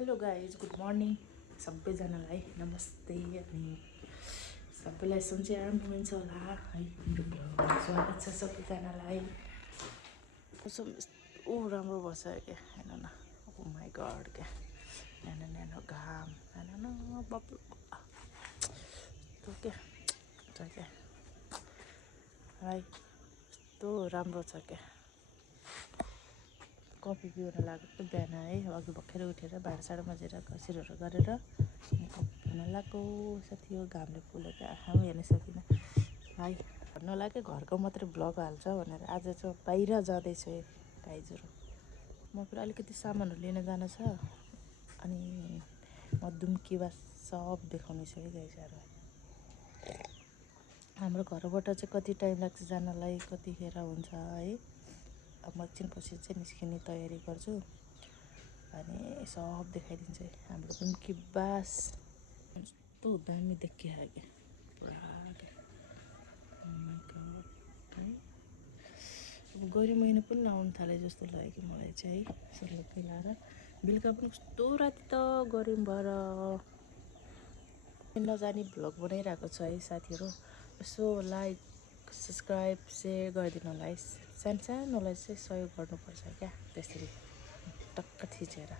Hello guys, good morning सबैजनालाई नमस्ते। अनि सबैलाई सन्चै आराम हुनुहुन्छ होला है। मेरो भ्लगमा स्वागत छ सबैजनालाई। मौसम यस्तो राम्रो भएछ क्या, हेर्नु न। ओ माई गड, क्या न्यानो न्यानो घाम, न्यानो बब्लु यस्तो क्या छ क्या है, यस्तो राम्रो छ क्या। कफी पिउन लागेको बिहान है, अघि भर्खरै उठेर भाँडासाँडा माझेर कसिरहरू गरेर कफी पिउन लागेको साथी। यो घामले फुलेको आँखा पनि हेर्न सकिनँ है। भन्नु होला कि घरको मात्रै भ्लग हाल्छ भनेर। आज चाहिँ बाहिर जाँदैछु गाइजहरू। म फेरि अलिकति सामानहरू लिन जानु छ, अनि म दुम्कीवा सब देखाउने छु है गाइजहरू। हाम्रो घरबाट चाहिँ कति टाइम लाग्छ जानलाई, कतिखेर हुन्छ है। अब म एकछिनपछि चाहिँ निस्किने तयारी गर्छु, अनि सब देखाइदिन्छु है। हाम्रो दुम्की बास यस्तो दामी देखिया क्या, पुरा क्या है। अब गरम महिना पनि आउनु थाले जस्तो लाग्यो कि मलाई चाहिँ है। सल्लक्कै लाएर बेलुका पनि कस्तो राति त गरम भएर नजानी भ्लग बनाइरहेको छ है साथीहरू। यसो लाइक सब्सक्राइब सेयर गरिदिनु होला है। सानोलाई चाहिँ सहयोग गर्नुपर्छ क्या, त्यसरी टक्क थिचेर।